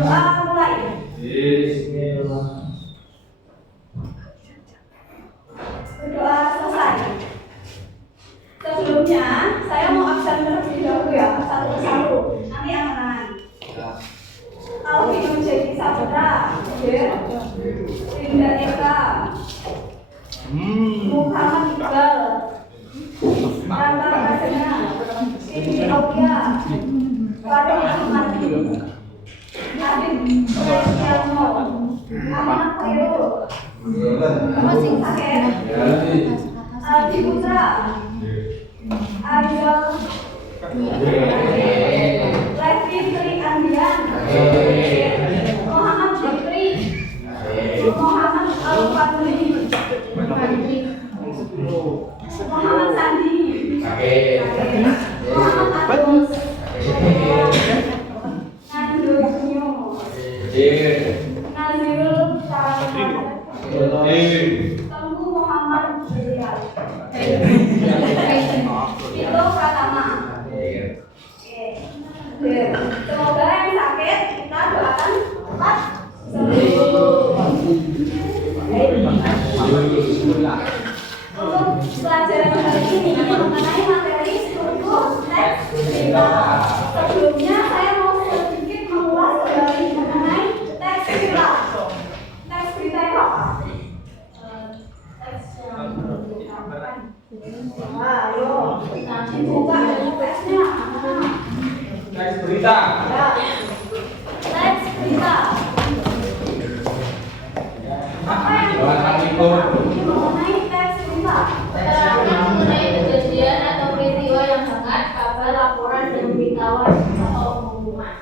Doa mulai. Bismillah. Berdoa selesai. Sebelumnya saya mau absen terlebih dahulu ya, satu persatu. Nanti aman-aman. Kalau itu jadi Sabra, Linda Eka, Muhammad Iqbal, Rangga Kasena, Siti Aulia, Farid Ahmad, Adit Melkialmo, Ahmad Khairul, Masing Saker, Aldi Putra, Ariel, Levi Tri Andian, Muhammad Fikri, Muhammad Al-Fadli, Muhammad Sandi, Muhammad Agus, Nandul Sunyo, Nazirul Tengku Muhammad Zuriat, Itu Pratama. Semoga yang sakit kita doakan cepat sembuh. Untuk pelajaran hari ini mengenai materi struktur teks cerita. Sebelumnya saya mau sedikit mengulas kembali mengenai teks cerita. Teks cerita itu apa? Teks yang dibuka dari teksnya. Teks berita. Ya. Teks berita. Apa yang mengenai teks berita? Keterangan mengenai kejadian atau peristiwa yang hangat, kabar, laporan, dan beritahuan atau pengumuman.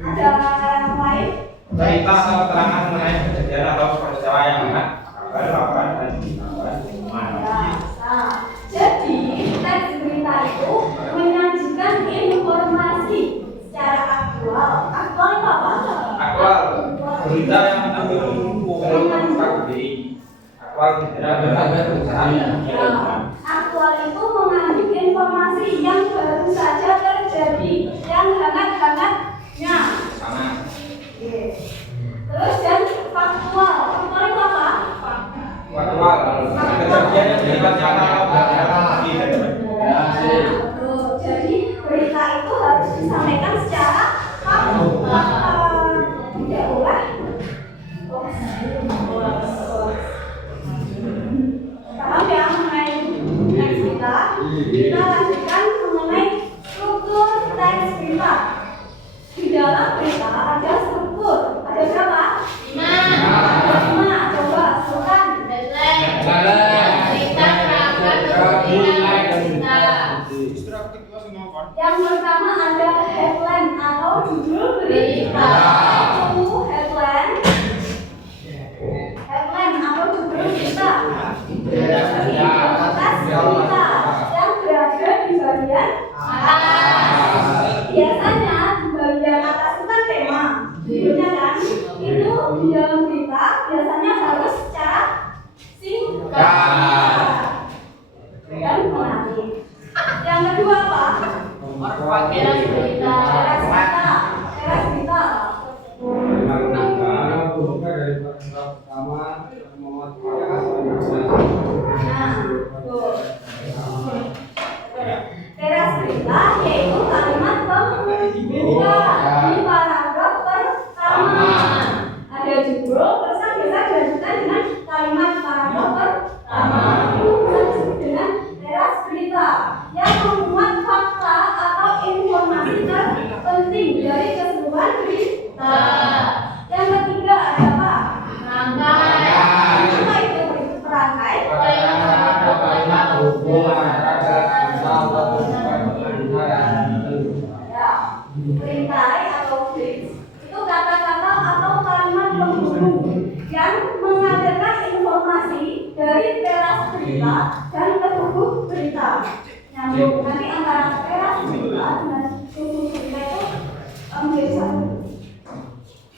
Ada yang lain? Berita atau keterangan mengenai kejadian atau peristiwa yang hangat, kabar, laporan, dan beritahuan. Nah, jadi teks berita itu menyajikan informasi secara aktual. Aktual itu apa? Aktual. Berita yang menunjukkan aktual Aktual itu mengandung informasi yang baru saja terjadi, yang hangat-hangatnya. Sama. Terus dan faktual. Faktual itu apa? Faktual. Kejadian yang terjadi Jadi berita itu harus disampaikan secara faktual. Tidak boleh. Paham ya mengenai teks berita? Kita lanjutkan mengenai struktur teks berita. Di dalam berita ada struktur. Ada berapa? 5. Ada 5. Coba sebutkan. Deadline. Cerita, perangkat, berita. Yang pertama ada headline atau judul berita. Itu headline. Headline atau judul berita. Atas berita yang berada di bagian atas. Biasanya di bagian atas itu kan tema, judulnya kan. Itu di dalam berita biasanya harus secara singkat dan menarik. Yang kedua apa? Teras berita. Teras berita. Nah, tuh. Teras berita yaitu kalimat pembuka di paragraf pertama. Ada judul, terus kan biasa dilanjutkan dengan kalimat paragraf pertama. Itu bisa disebut dengan teras berita yang memuat fakta atau informasi terpenting dari keseluruhan berita. Yang ketiga ada apa? Rangkai. Apa itu perangkai? Ya, perintai atau phrase itu kata-kata atau kalimat penghubung yang mengajarkan informasi dari teras berita dan ke tubuh berita. Nyambung nanti antara teras berita dan tubuh berita itu menjadi satu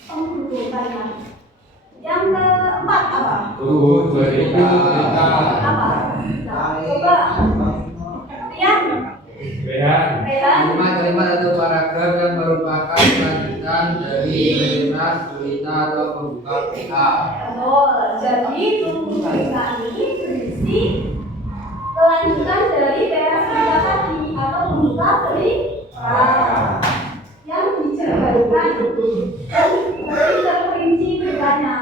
penghubung kalimat. Yang keempat apa? Tubuh berita. Apa? Nah, coba Rian. Rehan. Rehan. Kalimat atau paragraf yang merupakan lanjutan Kemungkinan dari Lena, Sulina atau pembuka PH. Oh, jadi pembuka ini berisi kelanjutan dari teras kita tadi atau pembuka dari yang dijabarkan dan terperinci berikutnya.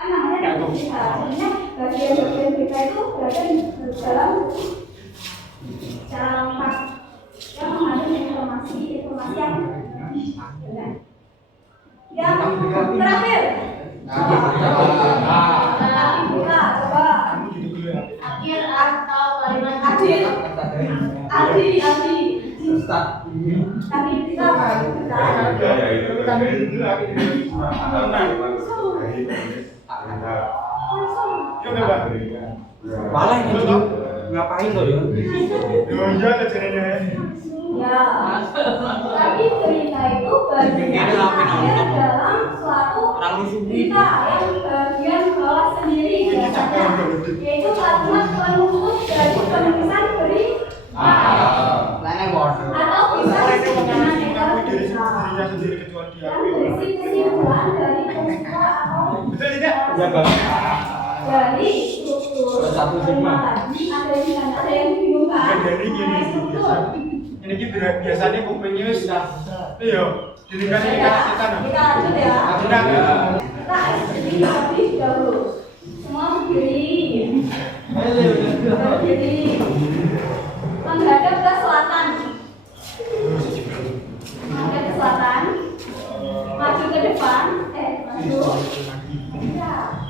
Kan namanya berita, sebenarnya bagian-bagian berita itu berada di dalam cara lengkap yang mengandung informasi yang benar. Yang terakhir, kita coba Akhir atau kalimat akhir, tapi kita apa? Malah itu ngapain tuh ya? Ya, tapi cerita itu bagian akhir dalam suatu cerita yang bagian bawah sendiri biasanya, yaitu kalimat penutup dari penulisan berita atau bisa dengan ekor berita yang berisi kesimpulan dari pembuka atau dari struktur kalimat tadi. Ada yang bingung kan? Mengenai struktur. Ini biasanya kupingnya sudah, iya, jadi kan ini kan kita lanjut ya. Kita eksekusi terlebih dahulu. Semua berdiri. Menghadap ke selatan. Menghadap ke selatan. Maju ke depan. Maju. Ya.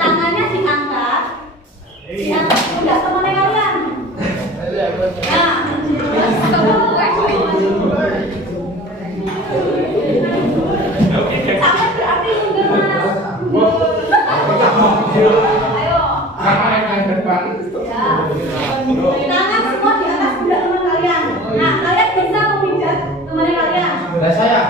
Tangannya diangkat. Udah temennya kalian. Sangat berarti ayo. Tangan semua di atas pundak teman kalian. Nah, kalian bisa memijat temannya kalian. Saya.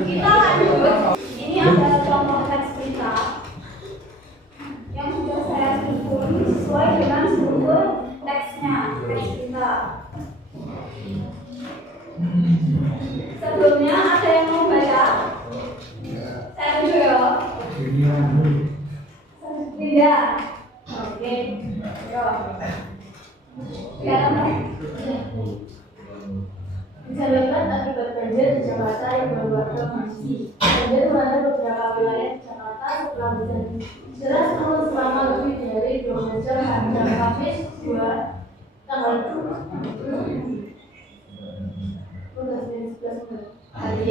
Kita lanjut. Ini adalah contoh teks cerita yang sudah saya susun sesuai dengan struktur teksnya, teks cerita. Sebelumnya ada yang mau baca? Saya dulu ya. Tidak. Oke. Yo. Ya, teman. Dijalankan akibat banjir di Jakarta yang berwarga masih. Banjir melanda beberapa wilayah di Jakarta setelah hujan deras turun selama lebih dari 2 jam pada Kamis 2 tanggal 11 hari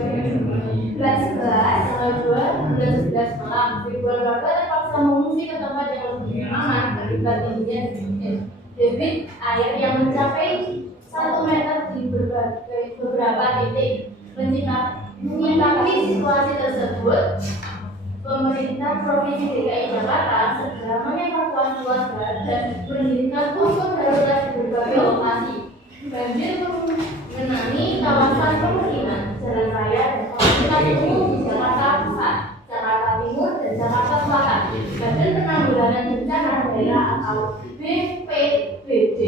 11 tanggal 2 bulan 11 malam. Ribuan warga terpaksa mengungsi ke tempat yang lebih aman akibat tingginya debit air yang mencapai 1 meter di beberapa titik. Menyikapi situasi tersebut, pemerintah Provinsi DKI Jakarta segera mengevakuasi warga dan mendirikan posko darurat di berbagai lokasi. Banjir mengenangi kawasan pemukiman, jalan raya, dan fasilitas umum di Jakarta Pusat, Jakarta Timur, dan Jakarta Selatan. Badan Penanggulangan Bencana Daerah atau BPBD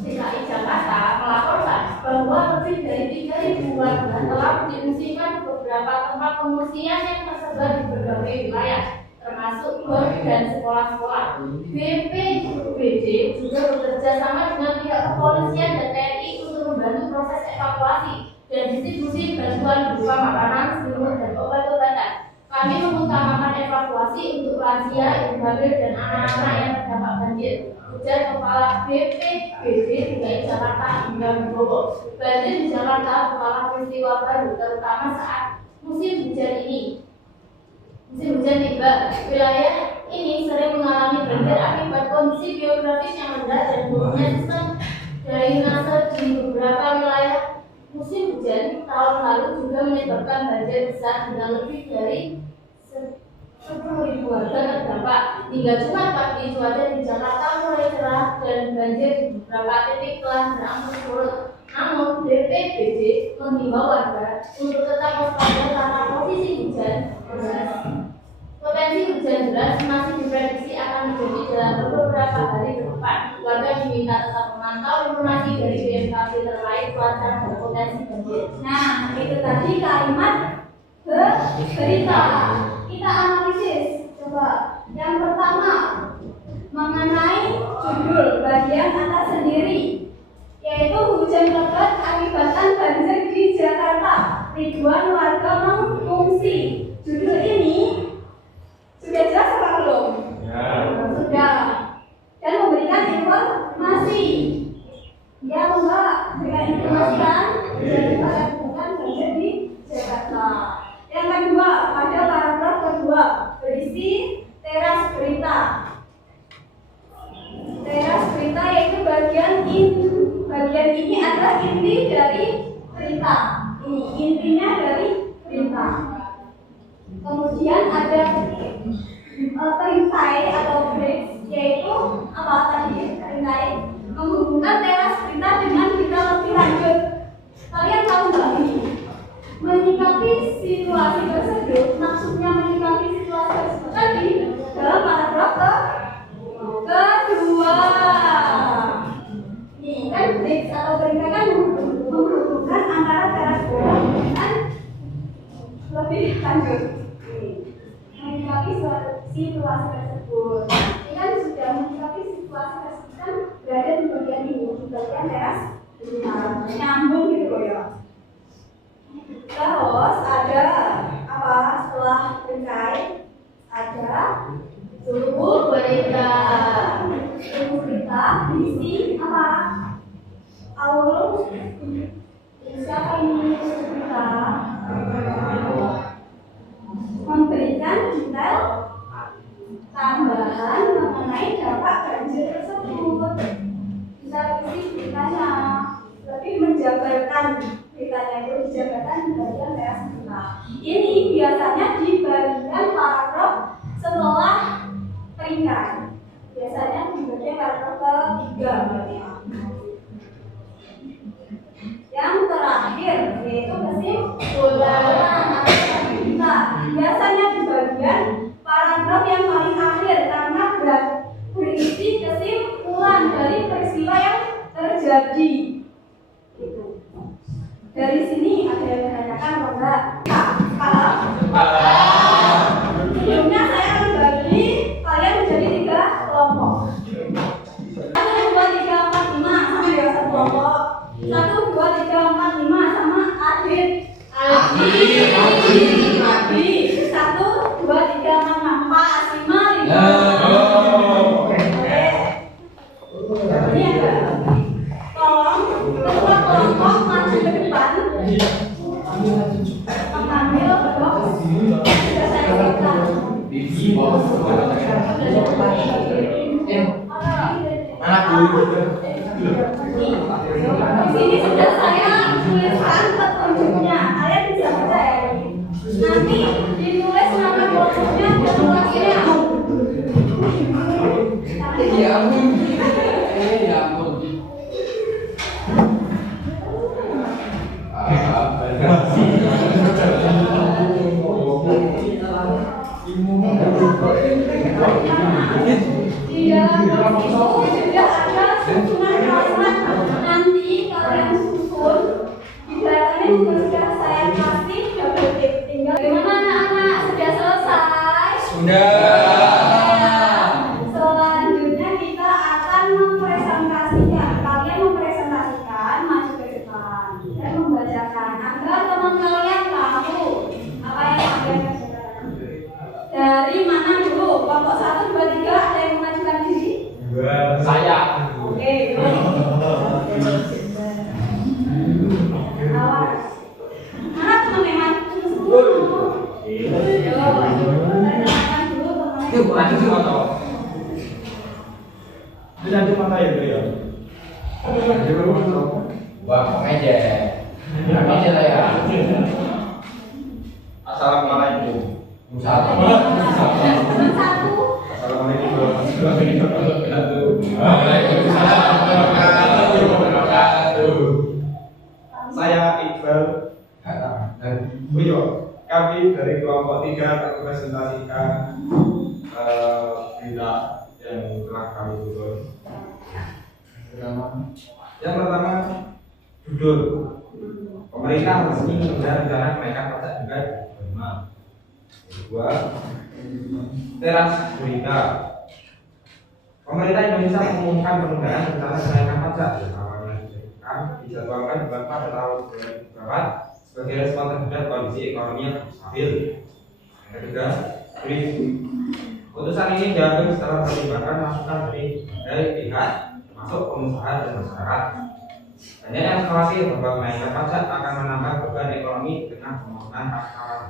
DKI Jakarta melaporkan bahwa lebih dari 3.000 warga telah diungsikan ke beberapa tempat pengungsian yang tersebar di berbagai wilayah, termasuk gor dan sekolah-sekolah. BPBD juga bekerja sama dengan pihak kepolisian dan TNI untuk membantu proses evakuasi dan distribusi bantuan berupa makanan, selimut, dan obat-obatan. Kami mengutamakan evakuasi untuk lansia, ibu hamil, dan anak-anak yang terdampak banjir. Ujar Kepala BPBD DKI Jakarta Indra Wibowo. Banjir di Jakarta bukanlah peristiwa baru, terutama saat musim hujan ini. Musim hujan tiba, wilayah ini sering mengalami banjir akibat kondisi geografis yang rendah dan buruknya sistem drainase di beberapa wilayah. Musim hujan tahun lalu juga menyebabkan banjir besar dengan lebih dari 10.000 warga terdampak. Hingga Jumat pagi, cuaca di Jakarta mulai cerah dan banjir di beberapa titik telah berangsur surut. Namun, BPBD mengimbau warga untuk tetap waspada karena posisi hujan deras. Potensi hujan deras masih diprediksi akan terjadi dalam beberapa hari ke depan. Warga diminta tetap memantau informasi dari BMKG terkait cuaca dan potensi banjir. Nah, itu tadi kalimat berita. Kita analisis. Coba yang pertama mengenai judul bagian atas sendiri, yaitu hujan lebat akibatkan banjir di Jakarta. Ribuan warga mengungsi. Judul ini sudah jelas apa belum? Ya. Sudah. Dan memberikan informasi. Ya, enggak berikan informasi kan? Jadi bukan banjir di Jakarta. Yang kedua, pada paragraf kedua berisi teras berita. Teras berita yaitu bagian ini adalah inti dari berita. Ini intinya dari berita. Kemudian ada perintai atau bridge, yaitu apa tadi perintai menghubungkan teras berita dengan berita lebih lanjut. Kalian tahu nggak ini? Menyikapi situasi tersebut, maksudnya menyikapi situasi tersebut tadi dalam paragraf kedua. Ini kan bridge atau berita kan menghubungkan antara teras berita dengan lebih lanjut. Menyikapi situasi tersebut. Ini kan sudah menyikapi situasi tersebut kan berada di bagian ini, di bagian teras berita. Nyambung gitu ya. Terus ada apa setelah bingkai? Ada suhu berita. Suhu berita diisi apa? Aul. Siapa ini suhu berita? Memberikan detail tambahan mengenai dampak banjir tersebut. Bisa diisi beritanya, lebih menjabarkan. Beritanya itu dijabarkan di bagian teras berita. Ini biasanya di bagian paragraf setelah peringkat. Biasanya di bagian paragraf ketiga. Yang terakhir yaitu kesimpulan atau berita. Biasanya di bagian paragraf yang paling akhir karena berisi kesimpulan dari peristiwa yang terjadi. Dari sini ada yang menanyakan enggak? Paham? Sebelumnya saya akan bagi kalian menjadi 3 kelompok. 1, 2, 3, 4, 5 sama ya satu kelompok. 1, 2, 3, 4, 5 sama Adit. Adi. 1, 2, 3, 4, 5 Pak Asima. Ini ada. Tolong ketua kelompok maju ke depan. Mengambil blok. Sudah saya siapkan. Mana guru? Di sini sudah saya tuliskan petunjuknya. Kalian bisa baca ya ini. Nanti ditulis nama kelompoknya dan lokasinya. Ya ampun. Ya ampun. Di dalam blog itu sudah ada susunan kalimat. Nanti kalian susun. Di dalamnya juga sudah saya kasih double tip. Tinggal bagaimana anak-anak sudah selesai? Selanjutnya kita akan mempresentasikan. Kalian mempresentasikan maju ke depan dan membacakan agar teman kalian tahu apa yang kalian kerjakan. Dari mana dulu? Kelompok 1, 2, 3 ada yang mengajukan diri? Saya. Oke. Awas. Mana teman yang maju? lanjut foto. Itu lanjut foto ya bro ya. Wah, meja. Meja lah ya. Assalamualaikum. Assalamualaikum. Assalamualaikum warahmatullahi wabarakatuh. Waalaikumsalam warahmatullahi wabarakatuh. Saya Iqbal. Kami dari kelompok 3 merepresentasikan berita yang telah kami susun. Yang pertama, judul pemerintah resmi menunda rencana kenaikan pajak juga di kedua, teras berita pemerintah Indonesia mengumumkan penundaan rencana kenaikan pajak yang awalnya dijadwalkan dibuat pada tahun 2024 sebagai respon terhadap kondisi ekonomi yang stabil. Yang ketiga, brief. Putusan ini diambil setelah pertimbangan masukan dari pihak termasuk pengusaha dan masyarakat. Banyaknya eskalasi bahwa kenaikan pajak akan menambah beban ekonomi dengan pemotongan akar.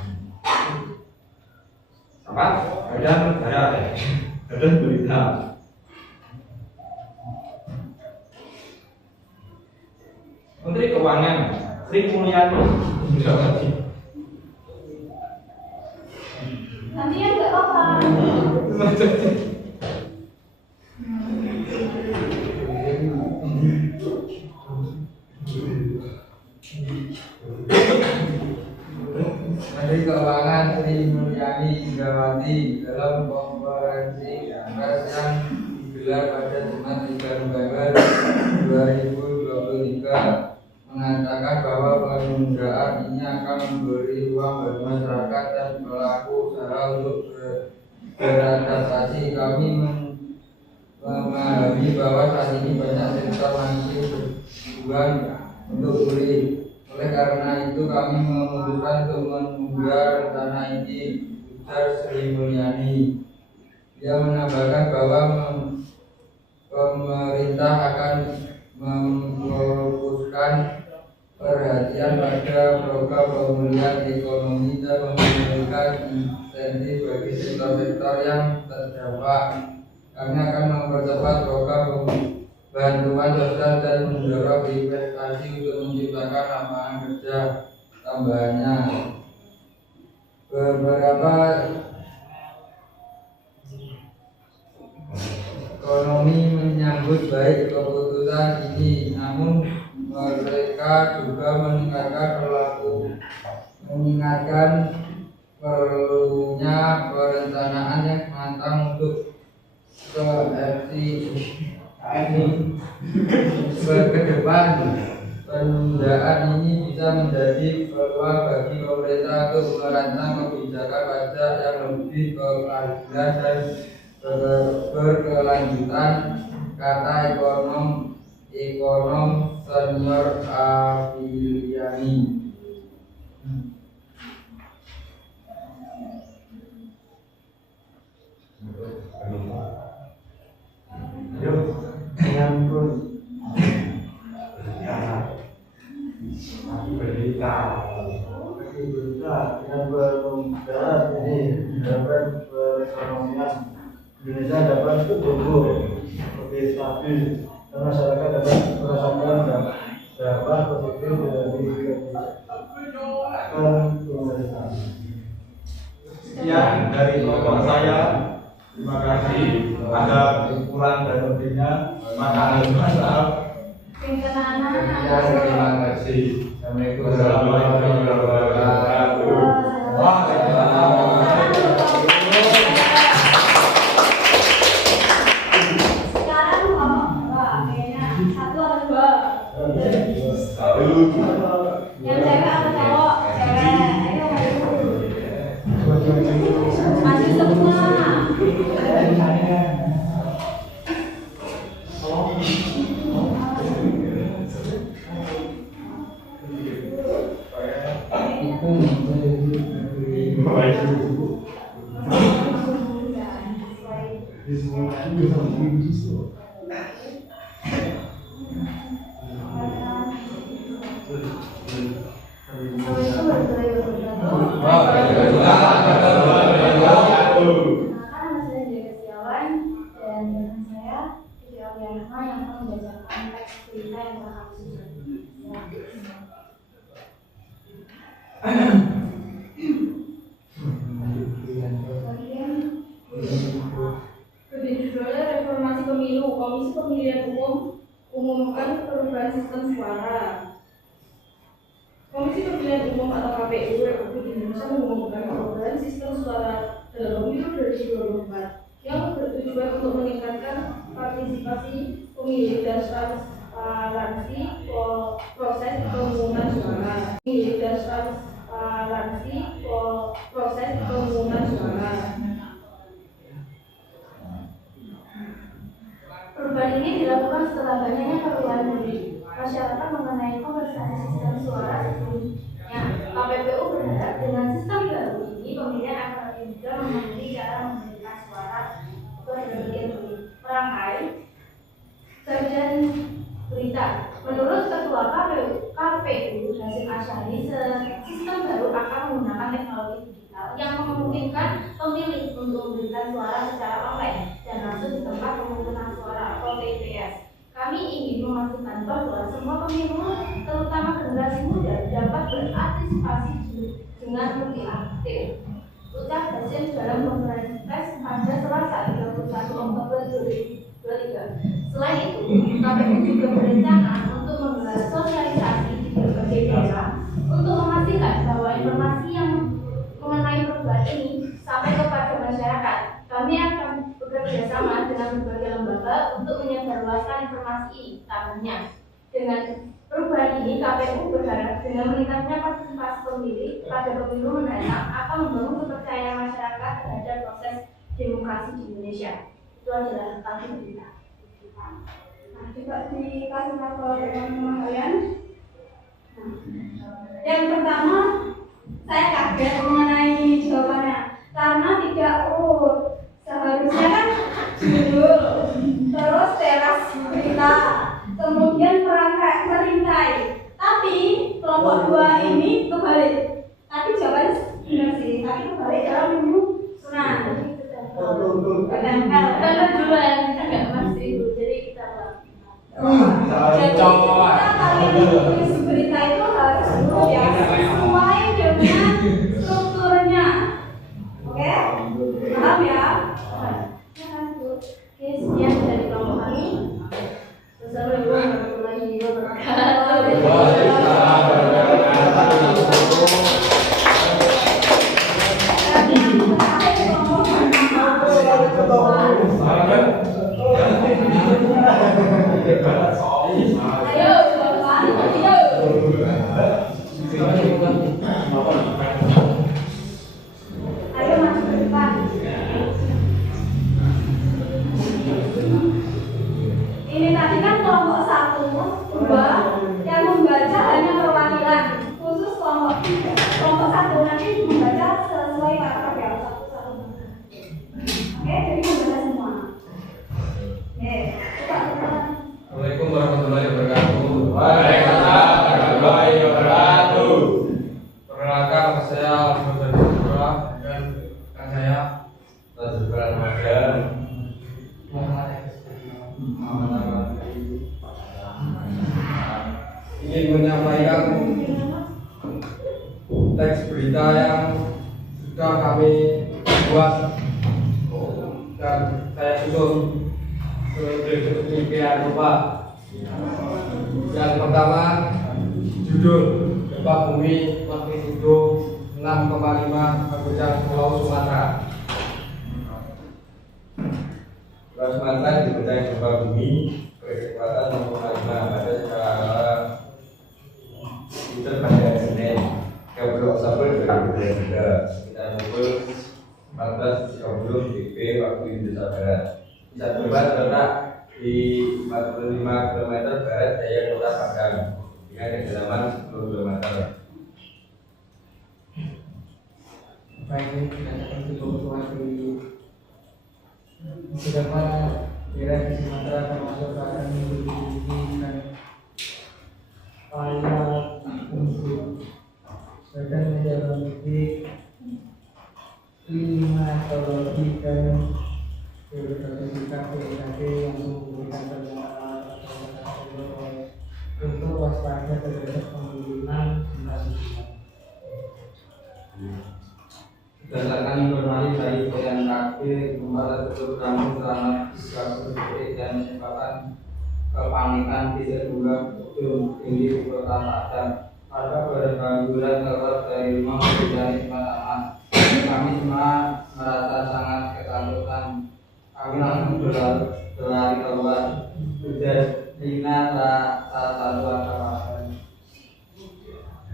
Empat, badan negara badan berita. Menteri Keuangan Sri Mulyani Indrawati. Gantian nggak apa-apa. Menteri Keuangan Sri Mulyani Indrawati dalam konferensi pers yang digelar pada Jumat 3 November 2023 mengatakan bahwa penundaan ini akan memberi ruang bagi masyarakat dan pelaku usaha untuk beradaptasi. Kami memahami bahwa saat ini banyak sektor masih berjuang untuk pulih. Oleh karena itu kami memutuskan untuk menunda rencana ini, ujar Sri Mulyani. Dia menambahkan bahwa pemerintah akan memfokuskan perhatian pada program pemulihan ekonomi dan memberikan insentif bagi sektor-sektor yang terdampak. Kami akan mempercepat program bantuan sosial dan mendorong investasi untuk menciptakan lapangan kerja tambahannya. Beberapa ekonomi menyambut baik keputusan ini, namun mereka juga mengingatkan perlunya perencanaan yang matang untuk ke depan. Penundaan ini bisa menjadi peluang bagi pemerintah untuk merancang kebijakan pajak yang lebih berkeadilan dan berkelanjutan, kata ekonom senior Afiliani. Berita yang berpengaruh ini dapat perekonomian Indonesia dapat tumbuh lebih stabil dan masyarakat dapat merasakan dampak positif dari kebijakan pemerintah. Sekian dari kelompok saya. Terima kasih. Ada kurang dan lebihnya, maka maaf. Terima kasih. Assalamualaikum warahmatullahi wabarakatuh. Sekarang kayaknya satu atau dua. Yang cewek atau cowok? Cewek. Ayo maju semua. Lebih judulnya reformasi pemilu. Komisi Pemilihan Umum umumkan perubahan sistem suara. Komisi Pemilihan Umum atau KPU Republik Indonesia mengumumkan perubahan sistem suara dalam pemilu 2024 yang bertujuan untuk meningkatkan partisipasi pemilih dan transparansi proses pengumuman suara. Perubahan ini dilakukan setelah banyaknya keluhan dari masyarakat mengenai konversasi sistem suara sebelumnya. KPPU berharap dengan sistem baru ini pemilihan akan lebih mudah memilih cara memberikan suara ke berbagai perangkai. Bagian berita, menurut Ketua KPU Hasyim Asyari, sistem baru akan menggunakan teknologi digital yang memungkinkan pemilih untuk memberikan suara secara online dan langsung di tempat pemungutan suara atau TPS. Kami ingin memastikan bahwa semua pemilih, terutama generasi muda, dapat berpartisipasi dengan lebih aktif. Ucap Hasyim dalam konferensi pers pada Selasa 31 Oktober 2023. Selain itu, KPU juga berencana untuk menggelar sosialisasi di berbagai daerah untuk memastikan bahwa informasi yang mengenai perubahan ini sampai kepada masyarakat. Kami akan bekerja sama dengan berbagai lembaga untuk menyebarluaskan informasi ini. Tambahnya, dengan perubahan ini KPU berharap dengan meningkatnya partisipasi pemilih pada pemilu mendatang akan membangun kepercayaan masyarakat terhadap proses demokrasi di Indonesia. Itu adalah tadi berita. Nah, coba dikasih tahu teman-teman kalian. Yang pertama, saya kaget mengenai jawabannya karena tidak urut. Seharusnya kan judul, terus teras berita, kemudian perintai. Tapi kelompok 2 ini kebalik. Tadi jawabannya benar sih, tapi kebalik dalam penyusunan. Karena dulu yang agak masih itu, jadi kita jadi kita kali menulis berita itu harus urut ya, sesuai dengan strukturnya. Oke? Paham ya? Oke, sekian dari kelompok kami. Wassalamualaikum warahmatullahi Ayo, Bapak, ayo masuk ke depan. Ini tadi kan kelompok 1, 2 yang membaca hanya perwakilan, khusus kelompok 3. Kelompok 1 nanti membaca sesuai paragraf ya, satu-satu. Oke, jadi membaca semua. Oke, coba. Assalamualaikum warahmatullahi wabarakatuh. Waalaikumsalam warahmatullahi wabarakatuh. Perkenalkan, saya Alhamdulillah Jura dan rekan saya Nazrul Ramadan. ingin menyampaikan teks berita yang sudah kami buat dan saya susun sedemikian rupa. Yang pertama, judul gempa bumi magnitudo 6,5 mengguncang Pulau Sumatera. Pulau Sumatera diguncang gempa bumi berkecepatan 6,5 pada skala Richter pada Senin 30 Oktober 2023 sekitar pukul 14.30 WIB waktu Indonesia Barat. Pusat gempa terletak di 45 km barat daya kota Padang dengan kedalaman 10 km. Baik, kita cukup situasi beberapa daerah di Sumatera termasuk akan menjadikan upaya untuk Badan Meteorologi, Klimatologi dan Geofisika BMKG yang memberikan pernyataan untuk waspada terhadap kemungkinan gempa susulan. berdasarkan informasi dari BNKG, gempa tersebut berangsur selama 30 detik dan menyebabkan kepanikan di sejumlah gedung tinggi di Kota Padang. Warga berhamburan keluar dari rumah mencari tempat aman. Kami semua merasa sangat ketakutan. Kami langsung berlari keluar. Sudah Rina salah satu warga Padang.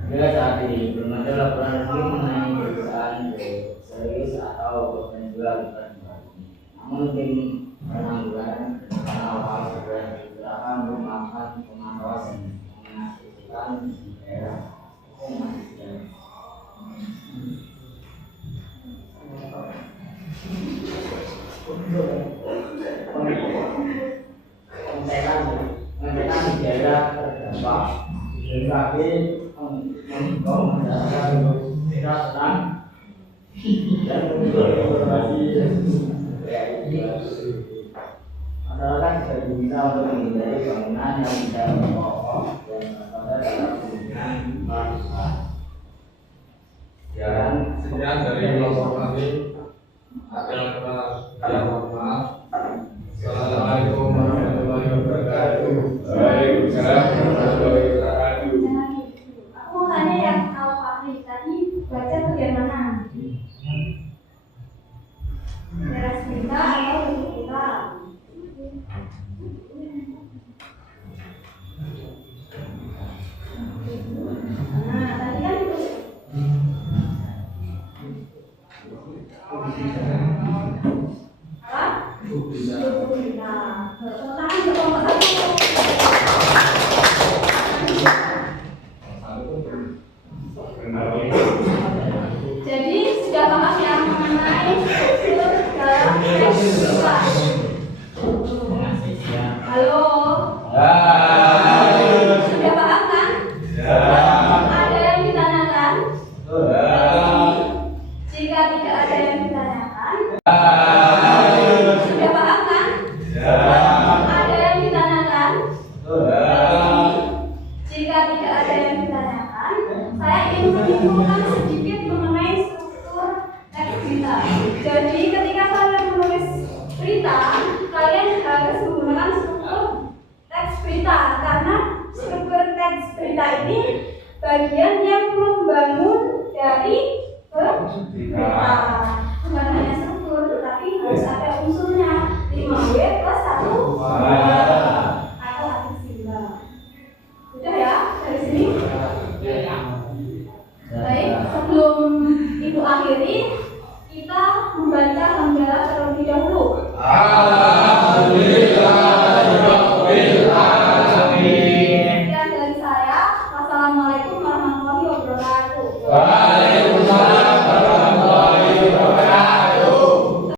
Bila saat ini belum ada laporan resmi mengenai kerusakan serius atau korban jiwa akibat gempa ini. Namun tim penanggulangan bencana awal segera digerakkan untuk melakukan pemantauan dan mengaksikan di daerah yang masih sedang. Pengecekan di daerah terdampak. BMKG menghimbau masyarakat untuk tidak tenang dan mengumpulkan informasi masyarakat juga diminta untuk menghindari bangunan yang tidak kokoh dan pada dalam kemungkinan gempa. Ya, sekian dari kelompok kami. Mohon maaf. Assalamualaikum warahmatullahi wabarakatuh. Waalaikumsalam warahmatullahi wabarakatuh. Aku mau tanya ya, kalau Pak Fahri tadi baca bagian mana? Beres berita atau bentuk berita? Nah, tadi kan itu. Apa? Bentuk berita. Tangan berkelompok satu. Jadi sudah paham ya mengenai struktur dalam teks berita? Halo? Sudah paham kan? Ada yang ditanyakan? Jika tidak ada yang ditanyakan, sudah paham kan? Ada yang ditanyakan? Jika tidak ada yang ditanyakan, saya ingin menyimpulkan sedikit mengenai struktur teks berita. Jadi ketika kalian menulis berita, kalian harus menggunakan struktur teks berita karena struktur teks berita ini bagian yang membangun dari berita.